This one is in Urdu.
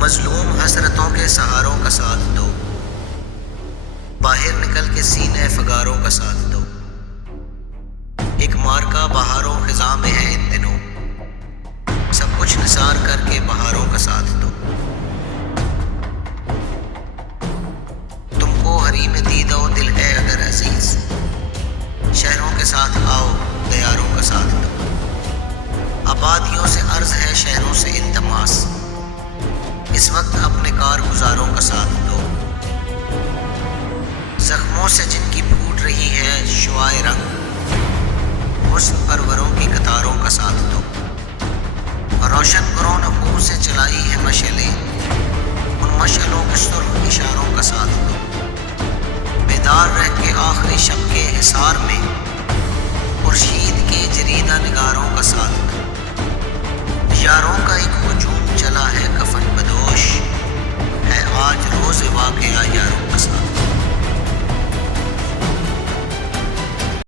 مظلوم حسرتوں کے سہاروں کا ساتھ دو، باہر نکل کے سینے فگاروں کا ساتھ دو۔ ایک مارکا بہاروں خزاں میں ہے ان دنوں، سب کچھ نثار کر کے بہاروں کا ساتھ دو۔ تم کو حریم دیدہ و دل ہے اگر عزیز، شہروں کے ساتھ آؤ دیاروں کا ساتھ دو۔ آبادیوں سے عرض ہے شہروں سے التماس، اس وقت اپنے کار گزاروں کا ساتھ دو۔ زخموں سے جن کی پھوٹ رہی ہے شعاع رنگ، حسن پروروں کی قطاروں کا ساتھ دو۔ روشن گروں نے خون سے چلائی ہے مشعلیں، ان مشعلوں کے سرخ اشاروں کا ساتھ دو۔ بیدار رہ کے آخری شب کے حصار میں، خورشید کے جریدہ نگاروں کا ساتھ دو۔